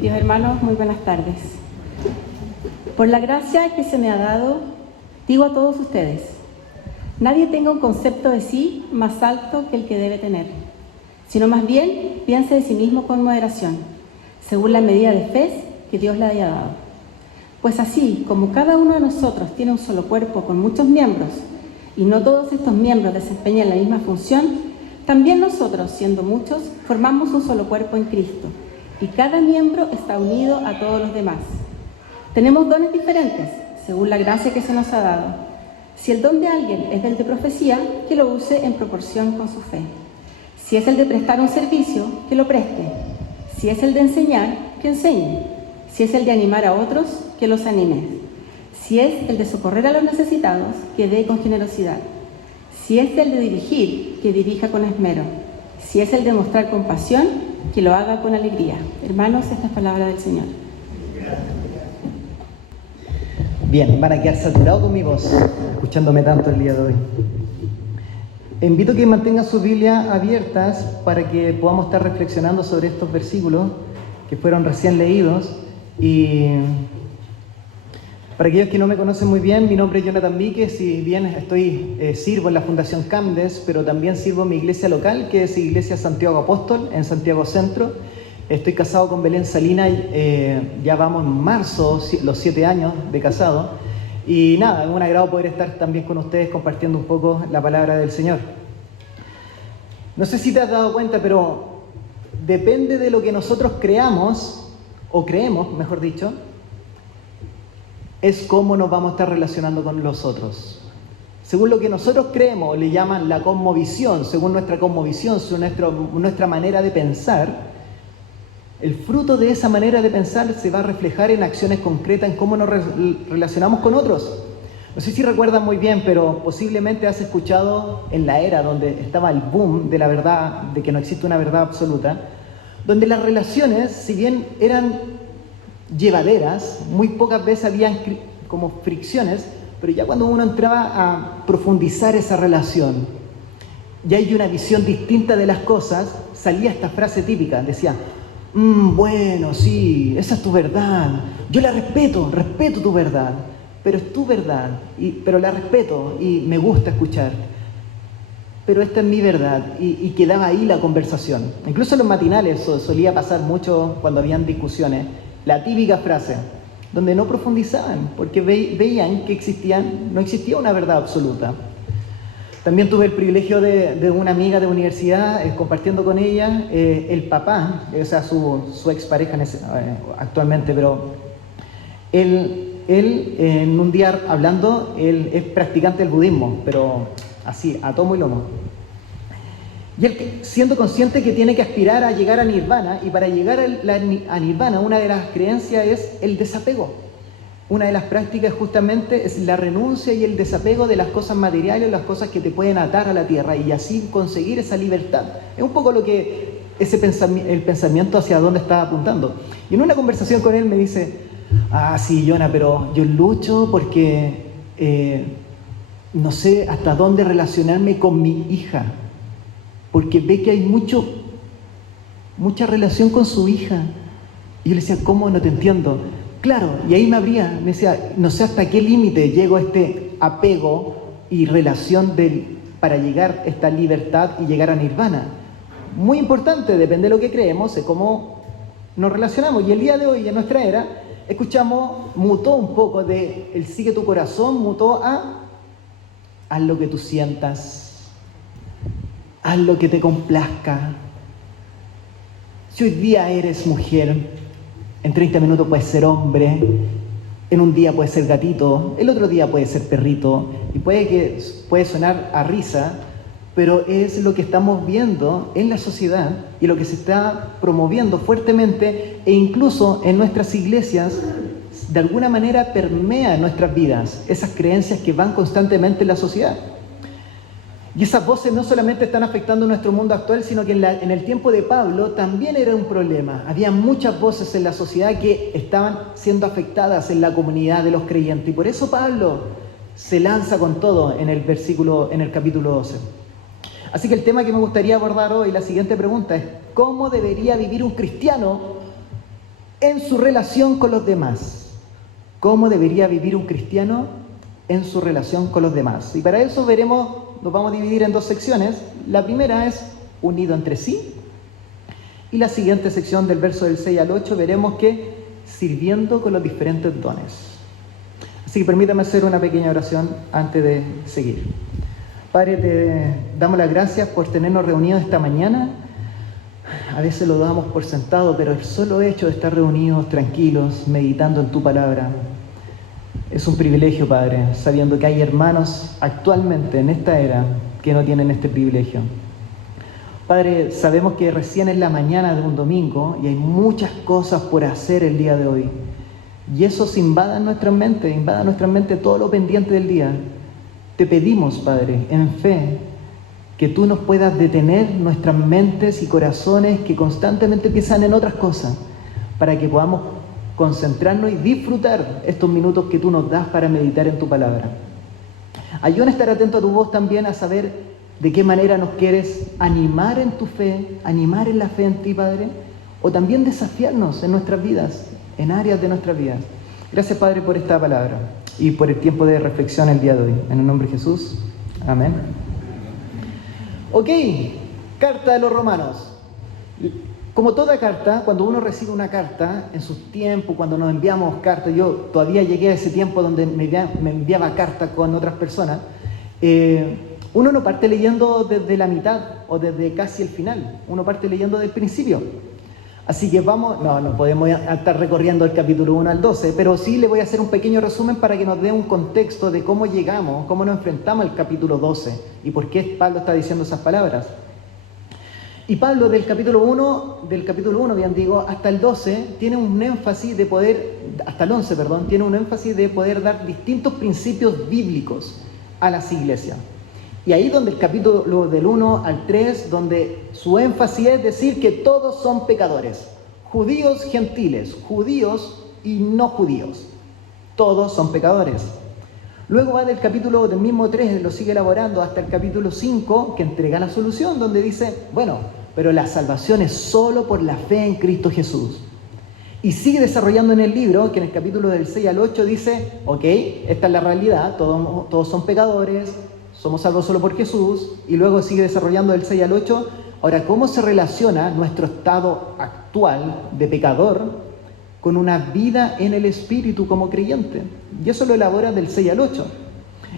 Queridos hermanos, muy buenas tardes. Por la gracia que se me ha dado, digo a todos ustedes, nadie tenga un concepto de sí más alto que el que debe tener, sino más bien piense de sí mismo con moderación, según la medida de fe que Dios le haya dado. Pues así como cada uno de nosotros tiene un solo cuerpo con muchos miembros, y no todos estos miembros desempeñan la misma función, también nosotros, siendo muchos, formamos un solo cuerpo en Cristo, y cada miembro está unido a todos los demás. Tenemos dones diferentes, según la gracia que se nos ha dado. Si el don de alguien es el de profecía, que lo use en proporción con su fe. Si es el de prestar un servicio, que lo preste. Si es el de enseñar, que enseñe. Si es el de animar a otros, que los anime. Si es el de socorrer a los necesitados, que dé con generosidad. Si es el de dirigir, que dirija con esmero. Si es el de mostrar compasión, que lo haga con alegría. Hermanos, esta es palabra del Señor. Bien, van a quedar saturados con mi voz, escuchándome tanto el día de hoy. Invito a que mantengan sus Biblias abiertas para que podamos estar reflexionando sobre estos versículos que fueron recién leídos. Y para aquellos que no me conocen muy bien, mi nombre es Jonathan Víquez, si bien sirvo en la Fundación Camdes, pero también sirvo en mi iglesia local, que es Iglesia Santiago Apóstol, en Santiago Centro. Estoy casado con Belén Salina, ya vamos en marzo, los 7 años de casado. Y nada, es un agrado poder estar también con ustedes compartiendo un poco la palabra del Señor. No sé si te has dado cuenta, pero depende de lo que nosotros creamos, o creemos, mejor dicho, es cómo nos vamos a estar relacionando con los otros. Según lo que nosotros creemos, le llaman la cosmovisión, según nuestra cosmovisión, según nuestra manera de pensar, el fruto de esa manera de pensar se va a reflejar en acciones concretas, en cómo nos relacionamos con otros. No sé si recuerdan muy bien, pero posiblemente has escuchado en la era donde estaba el boom de la verdad, de que no existe una verdad absoluta, donde las relaciones, si bien eran llevaderas, muy pocas veces habían como fricciones, pero ya cuando uno entraba a profundizar esa relación, ya hay una visión distinta de las cosas, salía esta frase típica, decía, bueno, sí, esa es tu verdad, yo la respeto tu verdad, pero es tu verdad, pero la respeto y me gusta escuchar, pero esta es mi verdad, y quedaba ahí la conversación. Incluso en los matinales solía pasar mucho cuando habían discusiones, la típica frase, donde no profundizaban, porque veían que no existía una verdad absoluta. También tuve el privilegio de una amiga de universidad, compartiendo con ella, el papá, o sea, su expareja actualmente, pero él en un día hablando, él es practicante del budismo, pero así, a tomo y lomo. Y él, siendo consciente que tiene que aspirar a llegar a Nirvana, y para llegar a Nirvana, una de las creencias es el desapego. Una de las prácticas justamente es la renuncia y el desapego de las cosas materiales, las cosas que te pueden atar a la tierra, y así conseguir esa libertad. Es un poco lo que el pensamiento hacia dónde está apuntando. Y en una conversación con él me dice, sí, Jonah, pero yo lucho porque no sé hasta dónde relacionarme con mi hija, porque ve que hay mucha relación con su hija. Y yo le decía, ¿cómo? No te entiendo. Claro, y ahí me decía, no sé hasta qué límite llego a este apego y relación para llegar a esta libertad y llegar a Nirvana. Muy importante, depende de lo que creemos, de cómo nos relacionamos. Y el día de hoy, en nuestra era, mutó un poco de el sigue tu corazón, mutó a haz lo que tú sientas, haz lo que te complazca. Si hoy día eres mujer, en 30 minutos puedes ser hombre, en un día puedes ser gatito, el otro día puedes ser perrito, y puede sonar a risa, pero es lo que estamos viendo en la sociedad y lo que se está promoviendo fuertemente, e incluso en nuestras iglesias, de alguna manera permea en nuestras vidas esas creencias que van constantemente en la sociedad. Y esas voces no solamente están afectando nuestro mundo actual, sino que en el tiempo de Pablo también era un problema. Había muchas voces en la sociedad que estaban siendo afectadas en la comunidad de los creyentes. Y por eso Pablo se lanza con todo en el capítulo 12. Así que el tema que me gustaría abordar hoy, la siguiente pregunta es, ¿cómo debería vivir un cristiano en su relación con los demás. ¿Cómo debería vivir un cristiano en su relación con los demás? Y para eso nos vamos a dividir en dos secciones. La primera es unido entre sí. Y la siguiente sección, del verso del 6 al 8, veremos que sirviendo con los diferentes dones. Así que permítame hacer una pequeña oración antes de seguir. Padre, te damos las gracias por tenernos reunidos esta mañana. A veces lo damos por sentado, pero el solo hecho de estar reunidos, tranquilos, meditando en tu palabra, es un privilegio, Padre, sabiendo que hay hermanos actualmente en esta era que no tienen este privilegio. Padre, sabemos que recién es la mañana de un domingo y hay muchas cosas por hacer el día de hoy. Y eso se invada en nuestra mente todo lo pendiente del día. Te pedimos, Padre, en fe, que tú nos puedas detener nuestras mentes y corazones que constantemente piensan en otras cosas, para que podamos concentrarnos y disfrutar estos minutos que tú nos das para meditar en tu palabra. Ayúdanos a estar atento a tu voz también, a saber de qué manera nos quieres animar en tu fe, animar en la fe en ti, Padre, o también desafiarnos en nuestras vidas, en áreas de nuestras vidas. Gracias, Padre, por esta palabra y por el tiempo de reflexión el día de hoy. En el nombre de Jesús. Amén. Ok, carta de los Romanos. Como toda carta, cuando uno recibe una carta, en sus tiempos, cuando nos enviamos cartas, yo todavía llegué a ese tiempo donde me enviaba cartas con otras personas, uno no parte leyendo desde la mitad o desde casi el final, uno parte leyendo del principio. Así que no podemos estar recorriendo el capítulo 1 al 12, pero sí le voy a hacer un pequeño resumen para que nos dé un contexto de cómo llegamos, cómo nos enfrentamos al capítulo 12 y por qué Pablo está diciendo esas palabras. Y Pablo del capítulo 1, bien digo, hasta el 12, tiene un énfasis de poder, hasta el 11, perdón, tiene un énfasis de poder dar distintos principios bíblicos a las iglesias. Y ahí donde el capítulo del 1 al 3, donde su énfasis es decir que todos son pecadores, judíos, gentiles, judíos y no judíos, todos son pecadores. Luego va del capítulo del mismo 3, lo sigue elaborando hasta el capítulo 5, que entrega la solución, donde dice, bueno, pero la salvación es solo por la fe en Cristo Jesús. Y sigue desarrollando en el libro, que en el capítulo del 6 al 8 dice, ok, esta es la realidad, todos son pecadores, somos salvos solo por Jesús, y luego sigue desarrollando del 6 al 8. Ahora, ¿cómo se relaciona nuestro estado actual de pecador con una vida en el Espíritu como creyente? Y eso lo elabora del 6 al 8.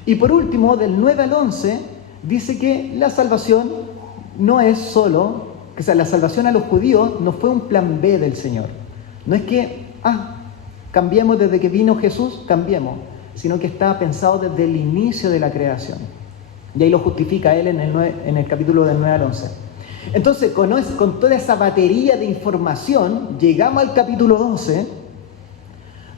Y por último, del 9 al 11, dice que la salvación no es solo, o sea, la salvación a los judíos no fue un plan B del Señor. No es que, cambiemos desde que vino Jesús, cambiemos, sino que estaba pensado desde el inicio de la creación. Y ahí lo justifica él en el capítulo del 9 al 11. Entonces, con toda esa batería de información, llegamos al capítulo 12,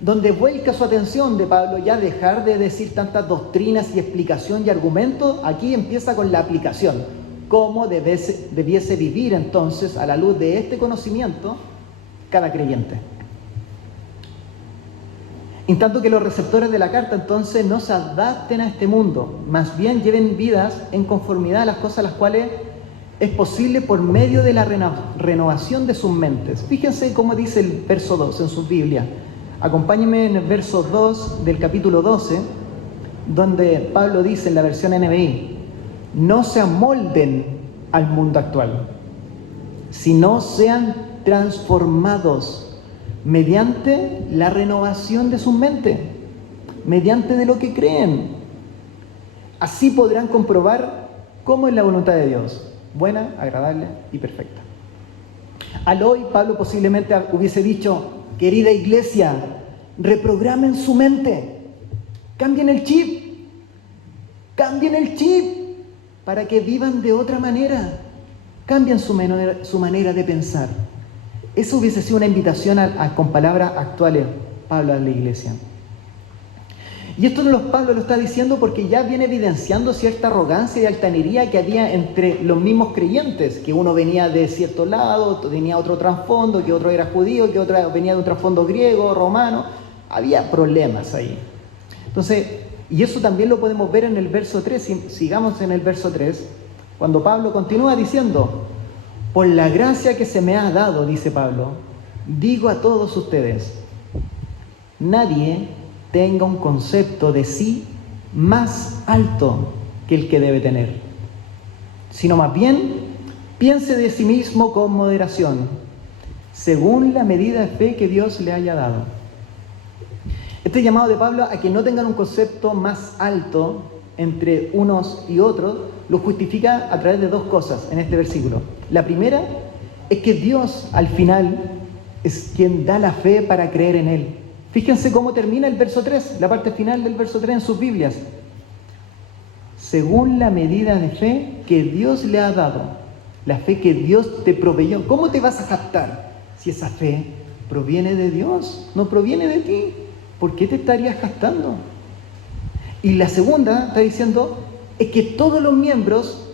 donde vuelca su atención de Pablo ya dejar de decir tantas doctrinas y explicación y argumentos. Aquí empieza con la aplicación. ¿Cómo debiese vivir entonces, a la luz de este conocimiento, cada creyente? En tanto que los receptores de la carta entonces no se adapten a este mundo, más bien lleven vidas en conformidad a las cosas las cuales es posible por medio de la renovación de sus mentes. Fíjense cómo dice el verso 2 en su Biblia. Acompáñenme en el verso 2 del capítulo 12, donde Pablo dice en la versión NBI, no se amolden al mundo actual, sino sean transformados mediante la renovación de su mente, mediante de lo que creen. Así podrán comprobar cómo es la voluntad de Dios, buena, agradable y perfecta. Al hoy, Pablo posiblemente hubiese dicho, querida iglesia, reprogramen su mente, cambien el chip para que vivan de otra manera, cambien su manera de pensar. Eso hubiese sido una invitación con palabras actuales, Pablo, a la iglesia. Y esto Pablo lo está diciendo porque ya viene evidenciando cierta arrogancia y altanería que había entre los mismos creyentes, que uno venía de cierto lado, tenía otro trasfondo, que otro era judío, que otro venía de un trasfondo griego, romano. Había problemas ahí. Entonces, y eso también lo podemos ver en el verso 3, sigamos en el verso 3, cuando Pablo continúa diciendo, por la gracia que se me ha dado, dice Pablo, digo a todos ustedes, nadie tenga un concepto de sí más alto que el que debe tener, sino más bien piense de sí mismo con moderación, según la medida de fe que Dios le haya dado. Este llamado de Pablo a que no tengan un concepto más alto entre unos y otros, lo justifica a través de dos cosas en este versículo. La primera es que Dios al final es quien da la fe para creer en Él. Fíjense cómo termina el verso 3, la parte final del verso 3 en sus Biblias. Según la medida de fe que Dios le ha dado, la fe que Dios te proveyó. ¿Cómo te vas a jactar si esa fe proviene de Dios, no proviene de ti? ¿Por qué te estarías jactando? Y la segunda está diciendo es que todos los miembros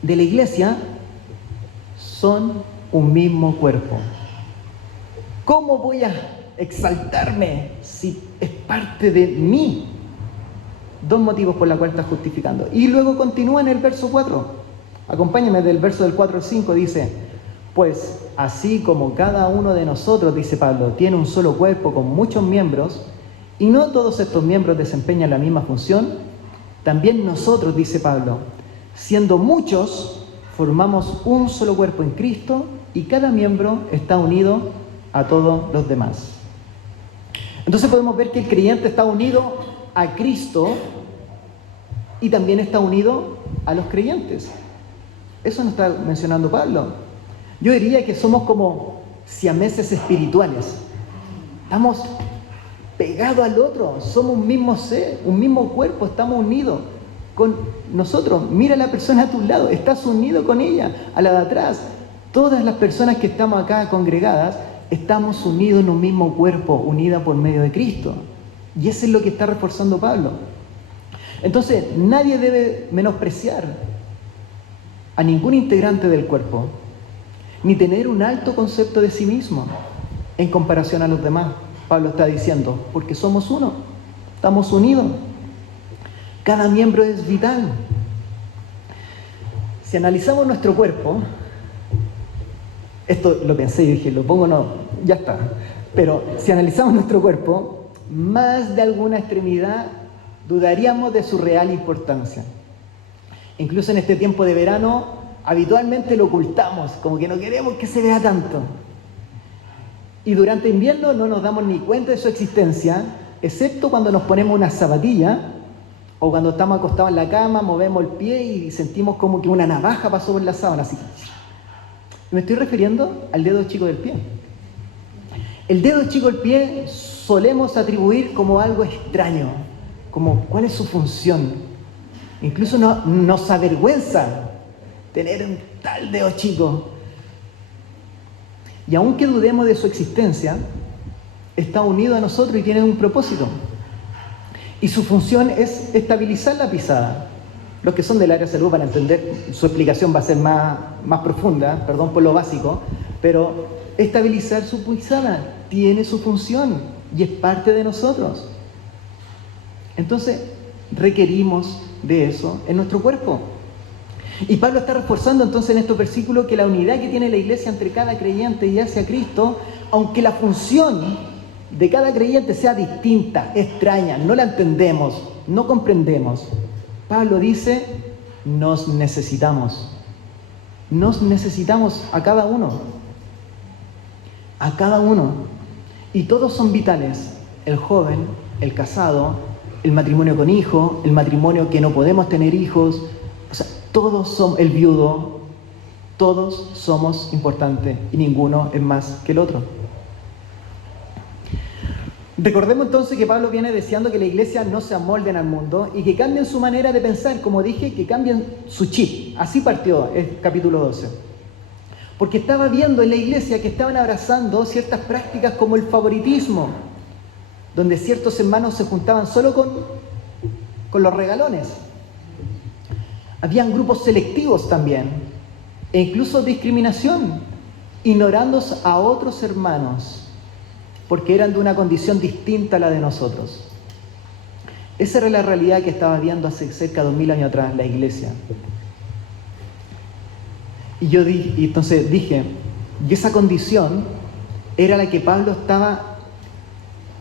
de la iglesia son un mismo cuerpo. ¿Cómo voy a exaltarme si es parte de mí? Dos motivos por los cuales está justificando. Y luego continúa en el verso 4. Acompáñenme del verso del 4 al 5, dice: pues así como cada uno de nosotros, dice Pablo, tiene un solo cuerpo con muchos miembros, y no todos estos miembros desempeñan la misma función, también nosotros, dice Pablo, siendo muchos, formamos un solo cuerpo en Cristo, y cada miembro está unido a todos los demás. Entonces podemos ver que el creyente está unido a Cristo y también está unido a los creyentes. Eso nos está mencionando Pablo. Yo diría que somos como siameses espirituales. Estamos pegados al otro, somos un mismo ser, un mismo cuerpo, estamos unidos con nosotros. Mira a la persona a tu lado, estás unido con ella, a la de atrás. Todas las personas que estamos acá congregadas, estamos unidos en un mismo cuerpo, unida por medio de Cristo. Y eso es lo que está reforzando Pablo. Entonces, nadie debe menospreciar a ningún integrante del cuerpo, ni tener un alto concepto de sí mismo en comparación a los demás. Pablo está diciendo, porque somos uno, estamos unidos. Cada miembro es vital. Si analizamos nuestro cuerpo, esto lo pensé y dije, lo pongo, no, ya está. Pero si analizamos nuestro cuerpo, más de alguna extremidad dudaríamos de su real importancia. Incluso en este tiempo de verano, habitualmente lo ocultamos, como que no queremos que se vea tanto. Y durante invierno no nos damos ni cuenta de su existencia, excepto cuando nos ponemos una zapatilla o cuando estamos acostados en la cama, movemos el pie y sentimos como que una navaja pasó por la sábana, así. Me estoy refiriendo al dedo chico del pie. El dedo chico del pie solemos atribuir como algo extraño, como ¿cuál es su función? Incluso nos avergüenza tener un tal dedo chico. Y aunque dudemos de su existencia, está unido a nosotros y tiene un propósito. Y su función es estabilizar la pisada. Los que son del área de salud van a entender, su explicación va a ser más profunda, perdón por lo básico, pero estabilizar su pisada tiene su función y es parte de nosotros. Entonces, requerimos de eso en nuestro cuerpo. Y Pablo está reforzando entonces en estos versículos que la unidad que tiene la iglesia entre cada creyente y hacia Cristo, aunque la función de cada creyente sea distinta, extraña, no la entendemos, no comprendemos, Pablo dice, nos necesitamos a cada uno, y todos son vitales, el joven, el casado, el matrimonio con hijos, el matrimonio que no podemos tener hijos, o sea, todos son el viudo, todos somos importantes y ninguno es más que el otro. Recordemos entonces que Pablo viene deseando que la iglesia no se amolden al mundo y que cambien su manera de pensar, como dije, que cambien su chip. Así partió el capítulo 12. Porque estaba viendo en la iglesia que estaban abrazando ciertas prácticas como el favoritismo, donde ciertos hermanos se juntaban solo con los regalones. Habían grupos selectivos también, e incluso discriminación, ignorando a otros hermanos, porque eran de una condición distinta a la de nosotros. Esa era la realidad que estaba viendo hace cerca de 2000 años atrás la iglesia. Y entonces dije, y esa condición era la que Pablo estaba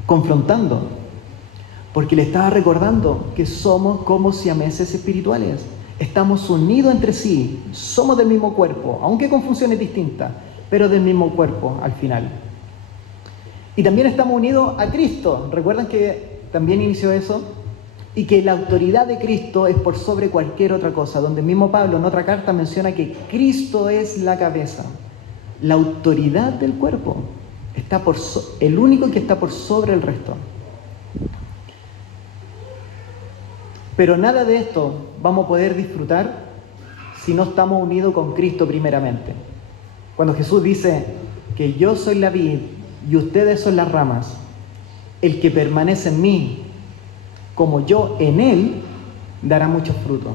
confrontando, porque le estaba recordando que somos como siameses espirituales. Estamos unidos entre sí, somos del mismo cuerpo, aunque con funciones distintas, pero del mismo cuerpo al final. Y también estamos unidos a Cristo. ¿Recuerdan que también inició eso? Y que la autoridad de Cristo es por sobre cualquier otra cosa, donde mismo Pablo en otra carta menciona que Cristo es la cabeza. La autoridad del cuerpo está el único que está por sobre el resto. Pero nada de esto vamos a poder disfrutar si no estamos unidos con Cristo primeramente. Cuando Jesús dice que yo soy la vid y ustedes son las ramas, el que permanece en mí, como yo en él, dará mucho fruto.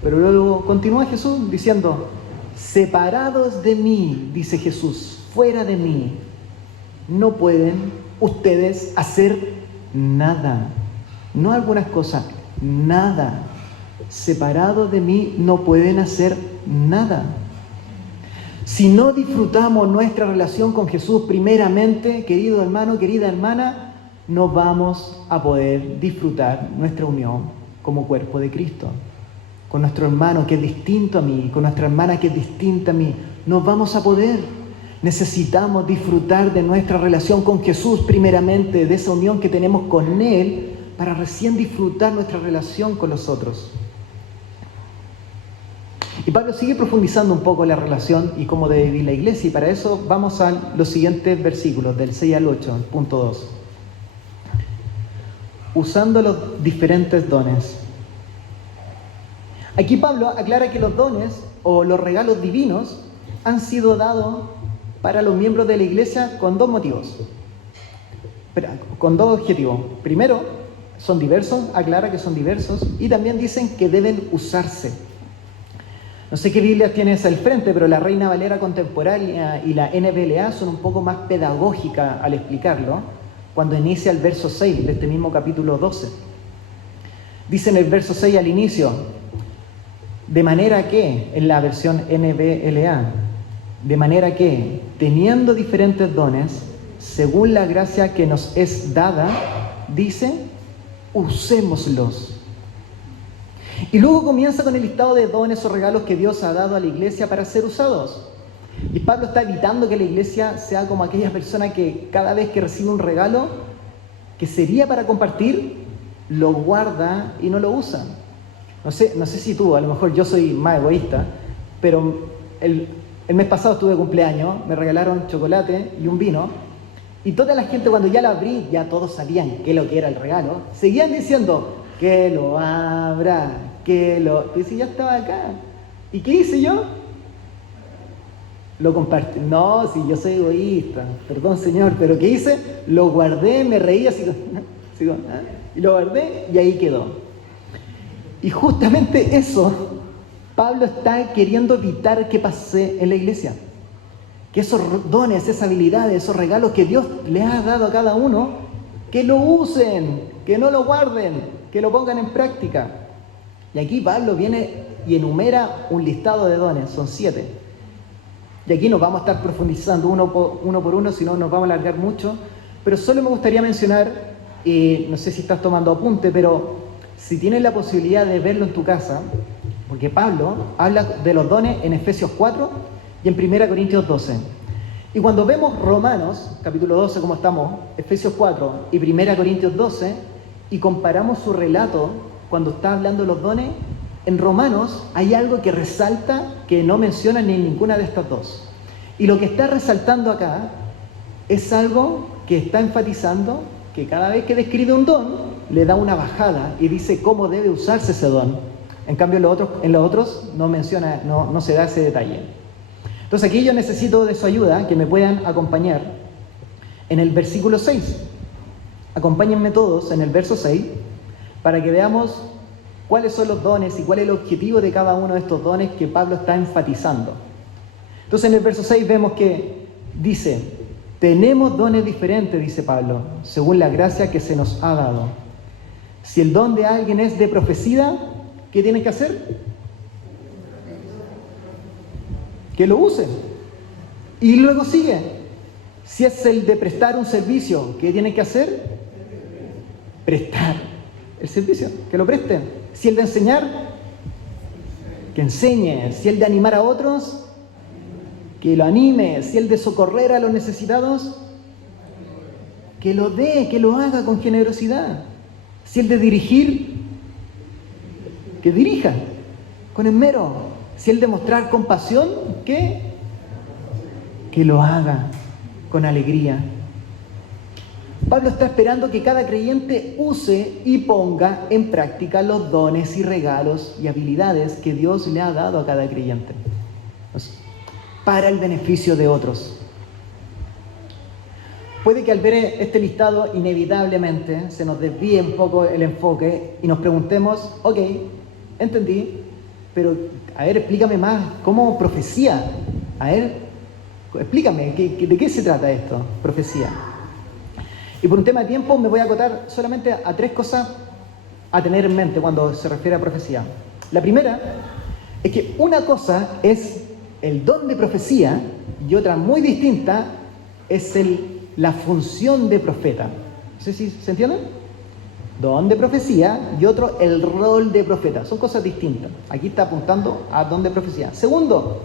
Pero luego continúa Jesús diciendo, separados de mí, dice Jesús, fuera de mí, no pueden ustedes hacer nada. No algunas cosas, nada. Separados de mí no pueden hacer nada. Si no disfrutamos nuestra relación con Jesús primeramente, querido hermano, querida hermana, no vamos a poder disfrutar nuestra unión como cuerpo de Cristo. Con nuestro hermano que es distinto a mí, con nuestra hermana que es distinta a mí, no vamos a poder. Necesitamos disfrutar de nuestra relación con Jesús primeramente, de esa unión que tenemos con Él, para recién disfrutar nuestra relación con los otros. Y Pablo sigue profundizando un poco la relación y cómo debe vivir la iglesia, y para eso vamos a los siguientes versículos, del 6 al 8, el punto 2. Usando los diferentes dones. Aquí Pablo aclara que los dones o los regalos divinos han sido dados para los miembros de la iglesia con dos motivos, con dos objetivos. Primero, son diversos, aclara que son diversos, y también dicen que deben usarse. No sé qué Biblias tienes al frente, pero la Reina Valera Contemporánea y la NBLA son un poco más pedagógicas al explicarlo, cuando inicia el verso 6 de este mismo capítulo 12. Dice en el verso 6 al inicio, de manera que, en la versión NBLA, de manera que, teniendo diferentes dones, según la gracia que nos es dada, dice, usémoslos. Y luego comienza con el listado de dones o regalos que Dios ha dado a la iglesia para ser usados. Y Pablo está evitando que la iglesia sea como aquella persona que cada vez que recibe un regalo que sería para compartir, lo guarda y no lo usa. No sé si tú, a lo mejor yo soy más egoísta, pero el mes pasado estuve de cumpleaños, me regalaron chocolate y un vino, y toda la gente cuando ya lo abrí, ya todos sabían qué lo que era el regalo, seguían diciendo, que lo abra, que si ya estaba acá. ¿Y qué hice yo? Lo compartí. No, si yo soy egoísta, perdón Señor, pero ¿qué hice? Lo guardé, me reí así, y lo guardé y ahí quedó. Y justamente eso, Pablo está queriendo evitar que pase en la iglesia. Que esos dones, esas habilidades, esos regalos que Dios le ha dado a cada uno, que lo usen, que no lo guarden, que lo pongan en práctica. Y aquí Pablo viene y enumera un listado de dones, son 7. Y aquí nos vamos a estar profundizando uno por uno, si no nos vamos a alargar mucho. Pero solo me gustaría mencionar, no sé si estás tomando apunte, pero si tienes la posibilidad de verlo en tu casa, porque Pablo habla de los dones en Efesios 4 y en 1 Corintios 12. Y cuando vemos Romanos, capítulo 12, como estamos, Efesios 4 y 1 Corintios 12, y comparamos su relato cuando está hablando de los dones, en Romanos hay algo que resalta que no menciona ni ninguna de estas dos. Y lo que está resaltando acá es algo que está enfatizando que cada vez que describe un don, le da una bajada y dice cómo debe usarse ese don. En cambio, en los otros no menciona, no se da ese detalle. Entonces aquí yo necesito de su ayuda, que me puedan acompañar en el versículo 6. Acompáñenme todos en el verso 6 para que veamos cuáles son los dones y cuál es el objetivo de cada uno de estos dones que Pablo está enfatizando. Entonces en el verso 6 vemos que dice, tenemos dones diferentes, dice Pablo, según la gracia que se nos ha dado. Si el don de alguien es de profecía, ¿qué tienen que hacer? Que lo usen. Y luego sigue. Si es el de prestar un servicio, ¿qué tienen que hacer? Prestar el servicio, que lo presten. Si el de enseñar, que enseñe. Si el de animar a otros, que lo anime. Si el de socorrer a los necesitados, que lo dé, que lo haga con generosidad. Si el de dirigir, que dirija con esmero. Si el de mostrar compasión, que lo haga con alegría. Pablo está esperando que cada creyente use y ponga en práctica los dones y regalos y habilidades que Dios le ha dado a cada creyente, para el beneficio de otros. Puede que al ver este listado inevitablemente se nos desvíe un poco el enfoque y nos preguntemos, ok, entendí, pero a ver, explícame más, ¿cómo profecía? A ver, explícame, ¿de qué se trata esto, profecía? Y por un tema de tiempo me voy a acotar solamente a 3 cosas a tener en mente cuando se refiere a profecía. La primera es que una cosa es el don de profecía y otra muy distinta es la función de profeta. No sé si se entiende. Don de profecía y otro el rol de profeta. Son cosas distintas. Aquí está apuntando a don de profecía. Segundo,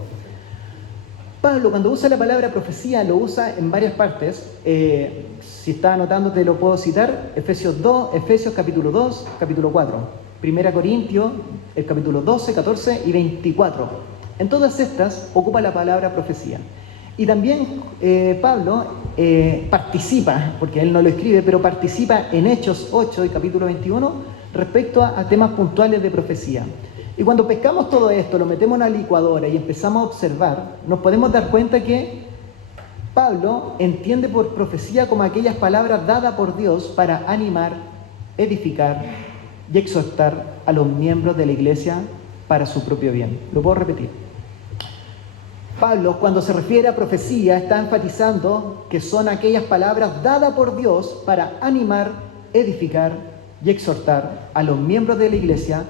Pablo cuando usa la palabra profecía lo usa en varias partes. Si estás anotando te lo puedo citar. Efesios capítulo 2, capítulo 4. 1 Corintios, el capítulo 12, 14 y 24. En todas estas ocupa la palabra profecía. Y también Pablo participa, porque él no lo escribe, pero participa en Hechos 8 y capítulo 21 respecto a temas puntuales de profecía. Y cuando pescamos todo esto, lo metemos en la licuadora y empezamos a observar, nos podemos dar cuenta que Pablo entiende por profecía como aquellas palabras dadas por Dios para animar, edificar y exhortar a los miembros de la iglesia para su propio bien. Lo puedo repetir. Pablo, cuando se refiere a profecía, está enfatizando que son aquellas palabras dadas por Dios para animar, edificar y exhortar a los miembros de la iglesia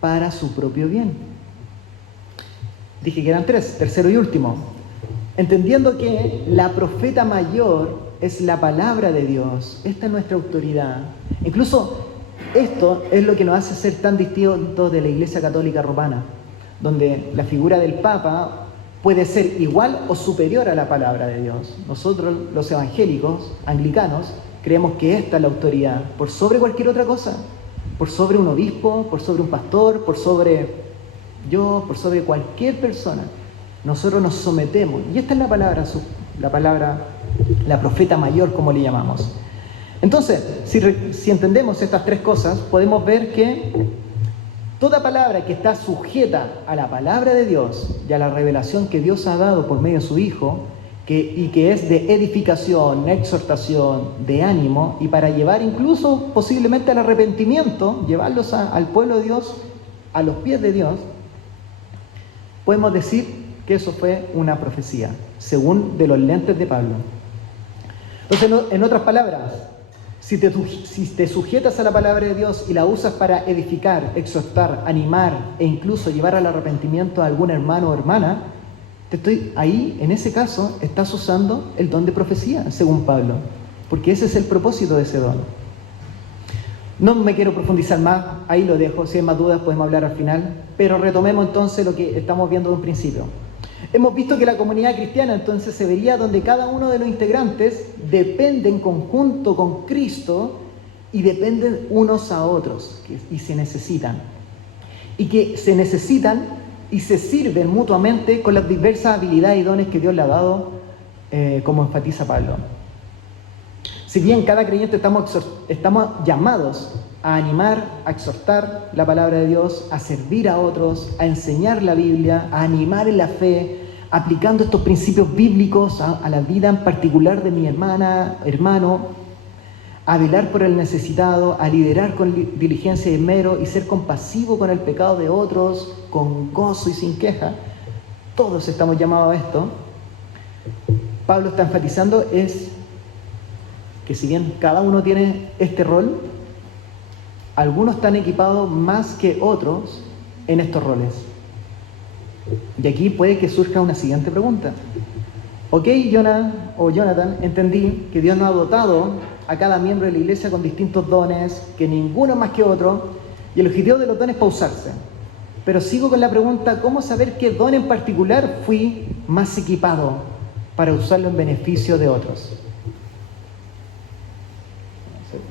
para su propio bien. Dije que eran 3, tercero y último. Entendiendo que la profeta mayor es la palabra de Dios, esta es nuestra autoridad. Incluso esto es lo que nos hace ser tan distintos de la Iglesia Católica Romana, donde la figura del Papa puede ser igual o superior a la palabra de Dios. Nosotros, los evangélicos, anglicanos, creemos que esta es la autoridad, por sobre cualquier otra cosa, por sobre un obispo, por sobre un pastor, por sobre yo, por sobre cualquier persona. Nosotros nos sometemos, y esta es la palabra, la profeta mayor, como le llamamos. Entonces, si entendemos estas 3 cosas, podemos ver que toda palabra que está sujeta a la palabra de Dios y a la revelación que Dios ha dado por medio de su Hijo, y que es de edificación, exhortación, de ánimo, y para llevar incluso posiblemente al arrepentimiento, llevarlos al pueblo de Dios, a los pies de Dios, podemos decir que eso fue una profecía, según de los lentes de Pablo. Entonces, en otras palabras, si te sujetas a la palabra de Dios y la usas para edificar, exhortar, animar e incluso llevar al arrepentimiento a algún hermano o hermana, ahí, en ese caso, estás usando el don de profecía, según Pablo, porque ese es el propósito de ese don. No me quiero profundizar más, ahí lo dejo, si hay más dudas podemos hablar al final, pero retomemos entonces lo que estamos viendo de un principio. Hemos visto que la comunidad cristiana entonces se vería donde cada uno de los integrantes depende en conjunto con Cristo y dependen unos a otros y se necesitan. Y que se necesitan y se sirven mutuamente con las diversas habilidades y dones que Dios le ha dado, como enfatiza Pablo. Si bien cada creyente estamos llamados a animar, a exhortar la palabra de Dios, a servir a otros, a enseñar la Biblia, a animar en la fe, aplicando estos principios bíblicos a la vida en particular de mi hermano, a velar por el necesitado, a liderar con diligencia y esmero y ser compasivo con el pecado de otros, con gozo y sin queja. Todos estamos llamados a esto. Pablo está enfatizando es que si bien cada uno tiene este rol, algunos están equipados más que otros en estos roles. Y aquí puede que surja una siguiente pregunta. Ok, Jonathan, entendí que Dios nos ha dotado a cada miembro de la iglesia con distintos dones, que ninguno más que otro, y el objetivo de los dones es pausarse. Pero sigo con la pregunta, ¿cómo saber qué don en particular fui más equipado para usarlo en beneficio de otros?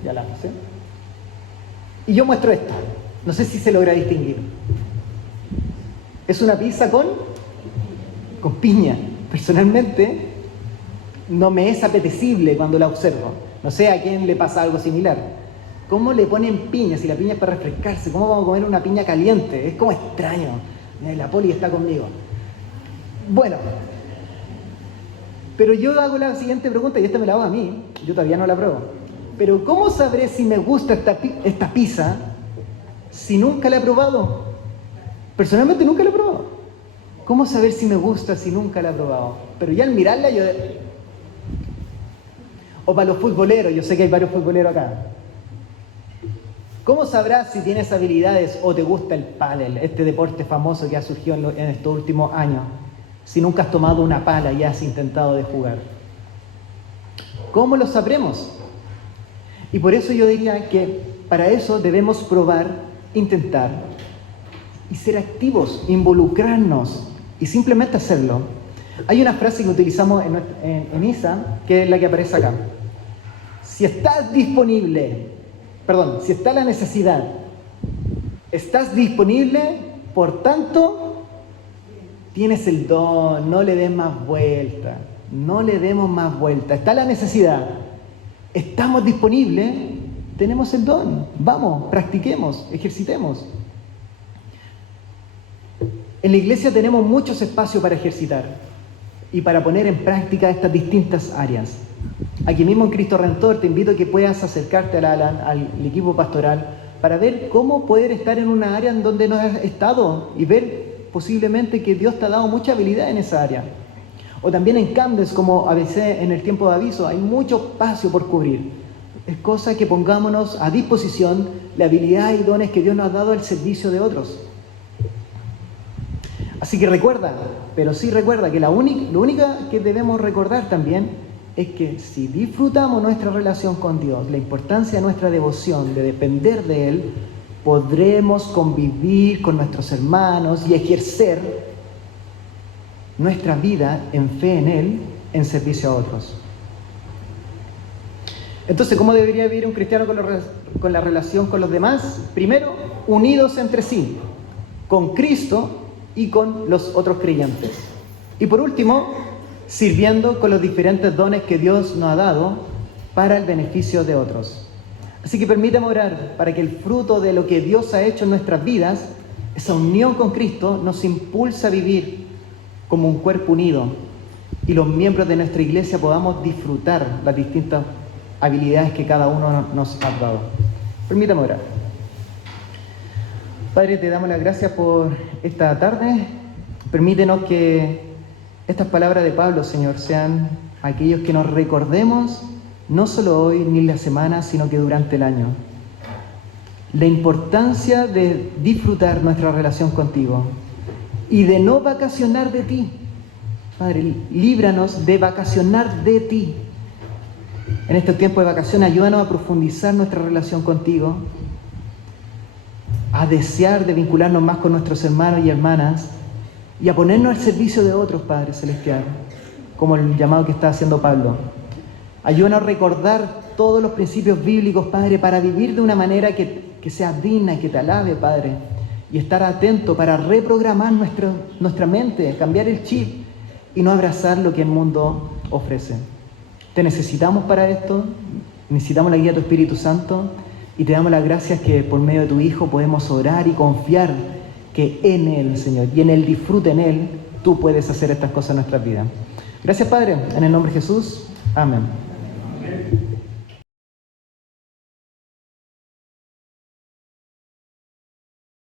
Ya la puse. Y yo muestro esta. No sé si se logra distinguir. Es una pizza con piña. Personalmente, no me es apetecible cuando la observo. No sé a quién le pasa algo similar. ¿Cómo le ponen piña? Si la piña es para refrescarse, ¿cómo vamos a comer una piña caliente? Es como extraño. La Poli está conmigo. Bueno, pero yo hago la siguiente pregunta, y esta me la hago a mí. Yo todavía no la pruebo. Pero ¿cómo sabré si me gusta esta pizza si nunca la he probado? Personalmente nunca la he probado. ¿Cómo saber si me gusta si nunca la he probado? Pero ya al mirarla yo... O para los futboleros, yo sé que hay varios futboleros acá. ¿Cómo sabrás si tienes habilidades o te gusta el pádel, este deporte famoso que ha surgido en estos últimos años, si nunca has tomado una pala y has intentado de jugar? ¿Cómo lo sabremos? Y por eso yo diría que para eso debemos probar, intentar y ser activos, involucrarnos y simplemente hacerlo. Hay una frase que utilizamos en ISA, que es la que aparece acá. Si estás disponible, si está la necesidad, estás disponible, por tanto, tienes el don, no le des más vuelta, no le demos más vuelta. Está la necesidad, estamos disponibles, tenemos el don, vamos, practiquemos, ejercitemos. En la iglesia tenemos muchos espacios para ejercitar y para poner en práctica estas distintas áreas. Aquí mismo en Cristo Redentor te invito a que puedas acercarte al equipo pastoral para ver cómo poder estar en una área en donde no has estado y ver posiblemente que Dios te ha dado mucha habilidad en esa área. O también en Camdes, como a veces en el tiempo de aviso, hay mucho espacio por cubrir. Es cosa que pongámonos a disposición la habilidad y dones que Dios nos ha dado al servicio de otros. Así que recuerda que lo único que debemos recordar también es que si disfrutamos nuestra relación con Dios, la importancia de nuestra devoción, de depender de Él, podremos convivir con nuestros hermanos y ejercer nuestra vida en fe en Él, en servicio a otros. Entonces, ¿cómo debería vivir un cristiano con la relación con los demás? Primero, unidos entre sí, con Cristo y con los otros creyentes. Y por último, sirviendo con los diferentes dones que Dios nos ha dado para el beneficio de otros. Así que permítame orar para que el fruto de lo que Dios ha hecho en nuestras vidas, esa unión con Cristo, nos impulse a vivir como un cuerpo unido y los miembros de nuestra iglesia podamos disfrutar las distintas habilidades que cada uno nos ha dado. Permítame orar. Padre, te damos las gracias por esta tarde. Permítenos que estas palabras de Pablo, Señor, sean aquellos que nos recordemos, no solo hoy ni la semana, sino que durante el año. La importancia de disfrutar nuestra relación contigo y de no vacacionar de ti. Padre, líbranos de vacacionar de ti. En este tiempo de vacaciones, ayúdanos a profundizar nuestra relación contigo, a desear de vincularnos más con nuestros hermanos y hermanas y a ponernos al servicio de otros, Padre Celestial, como el llamado que está haciendo Pablo. Ayúdanos a recordar todos los principios bíblicos, Padre, para vivir de una manera que sea digna y que te alabe, Padre, y estar atento para reprogramar nuestra mente, cambiar el chip y no abrazar lo que el mundo ofrece. Te necesitamos para esto, necesitamos la guía de tu Espíritu Santo y te damos las gracias que por medio de tu Hijo podemos orar y confiar que en Él, Señor, y en el disfrute en Él, tú puedes hacer estas cosas en nuestras vidas. Gracias, Padre, en el nombre de Jesús. Amén.